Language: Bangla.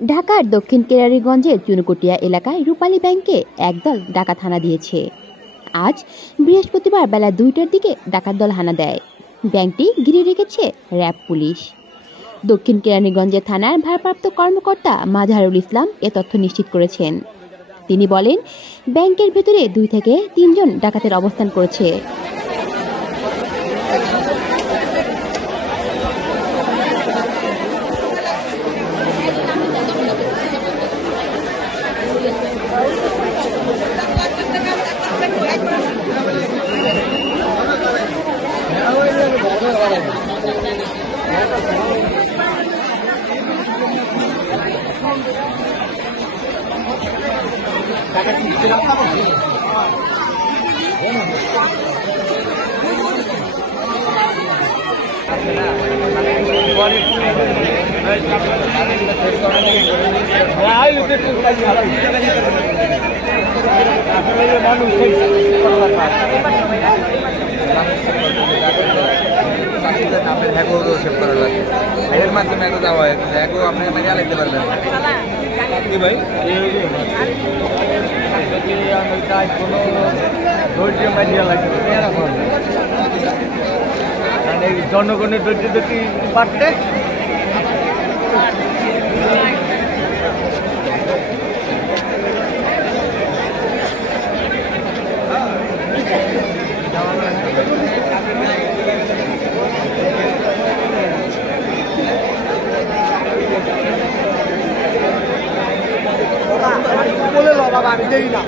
ঢাকার দক্ষিণ কেরানীগঞ্জের চুনকুটিয়া এলাকায় রূপালী ব্যাংকে একদল ডাকাত হানা দিয়েছে। আজ বৃহস্পতিবার বেলা 2টার দিকে ডাকাত দল হানা দেয়। ব্যাংকটি ঘিরে রেখেছে র্যাব পুলিশ। দক্ষিণ কেরানীগঞ্জের থানার ভারপ্রাপ্ত কর্মকর্তা মাজহারুল ইসলাম এ তথ্য নিশ্চিত করেছেন। তিনি বলেন, ব্যাংকের ভেতরে 2 থেকে 3 জন ডাকাতের অবস্থান করেছে। এর মাধ্যমে এত যাওয়া হয় এগো আপনি মানে আলাইতে পারবেন কি ভাই কোনো ধৈর্য মাইয়া লাগবে জনগণের ধৈর্য দেখি পারতে বলে লো বাবা আমি দেই না